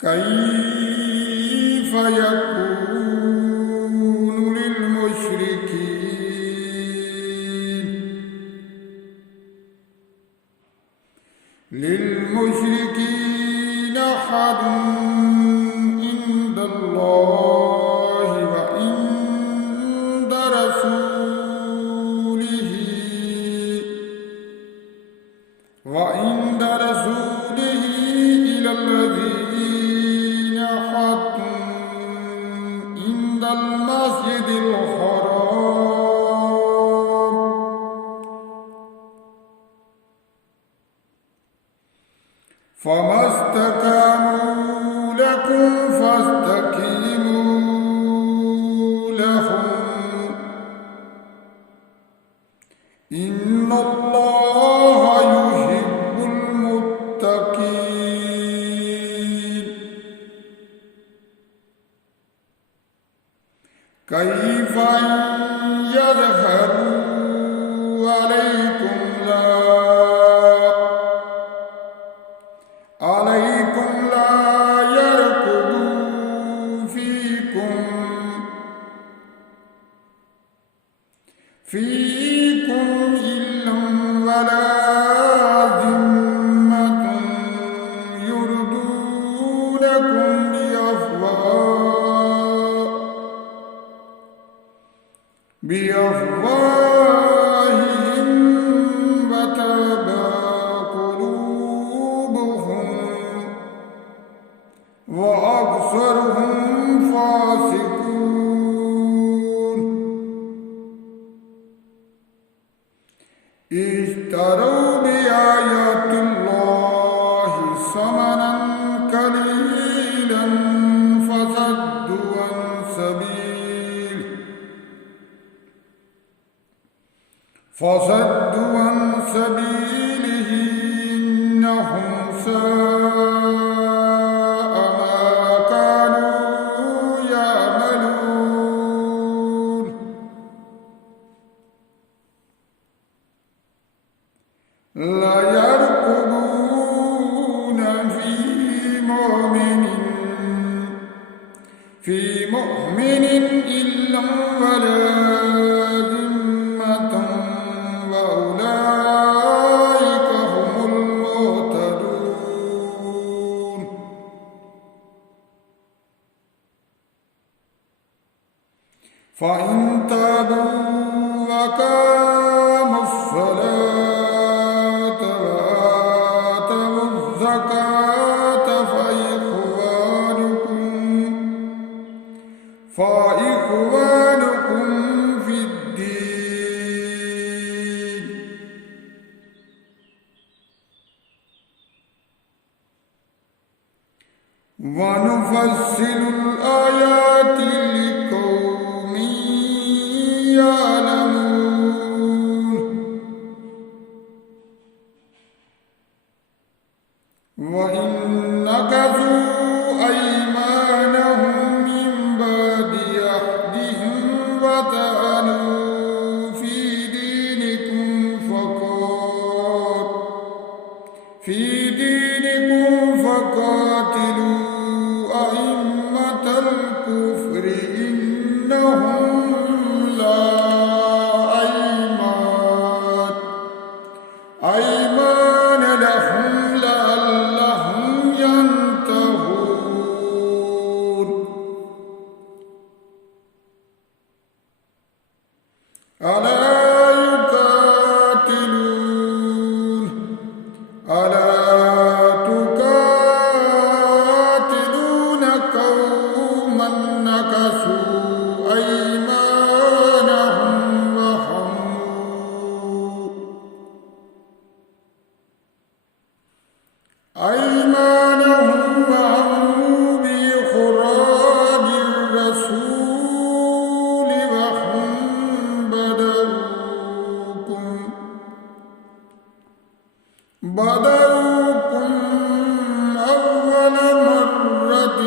كيف يكون للمشركين أحد عند الله وعند رسوله إلى الذين حادوا عند المسجد الحرام فما استقاموا لكم فاستقيموا لهم إن الله يحب المتقين كيف يظهروا عليكم لا يرقبوا فيكم إلا ولا ذمة يرضونكم بأفواههم وتأبى قلوبهم وأكثرهم فاسقون اشتروا بآيات الله ثمنا قليلا فصدوا عن سبيله إنهم ساء ما كانوا يعملون لا يرقبون في مؤمن إلا ولا ذمة وأولئك هم المهتدون فإن تابوا وأقاموا الصلاة وآتوا الزكاة فإخوانكم في الدين ونفصل الآيات لقوم يعلمون وإن نكثوا أيمانهم من بعد عهدهم وطعنوا في دينكم فقاتلوا أئمة الكفر إنهم لا أيمان لهم لعلهم ينتهون ألا تقاتلون قوما نكثوا أيمانهم وهموا بإخراج الرسول وهم بدأوكم أول مرة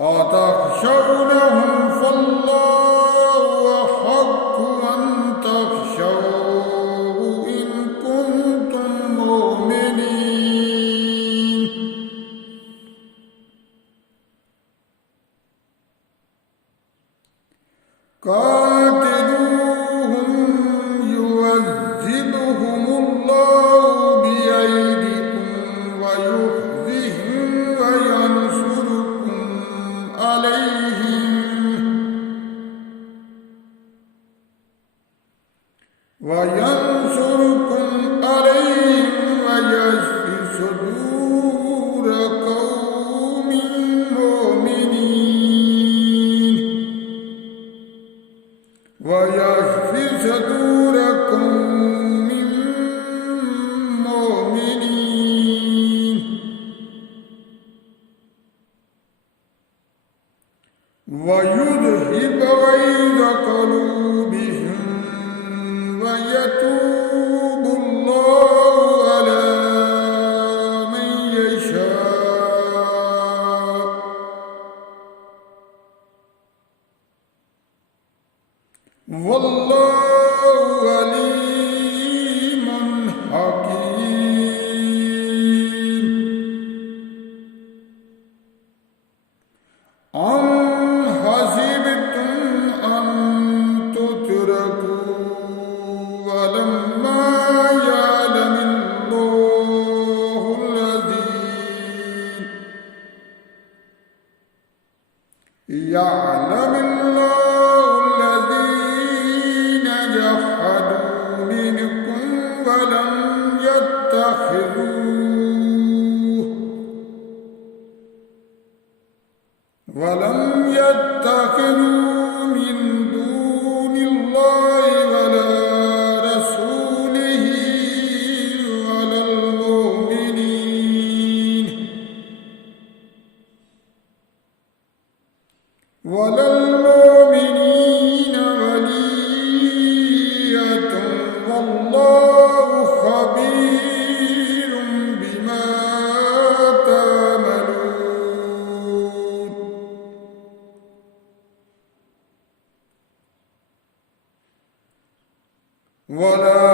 أتخشونهم فالله أحق أن تخشوه قاتلوهم يعذبهم الله بأيديكم ويخزهم وينصركم عليهم ويشف صدور قوم مؤمنين ويشف صدور قوم مؤمنين ويذهب غيظ قلوبهم ويتوب الله على من يشاء والله عليم حكيم أم حسبتم أن تتركوا ولما يعلم الله الذين جحدوا منكم ولم يتخذوا من دون الله ولا رسوله ولا المؤمنين ولية والله خبير بما تعملون ولا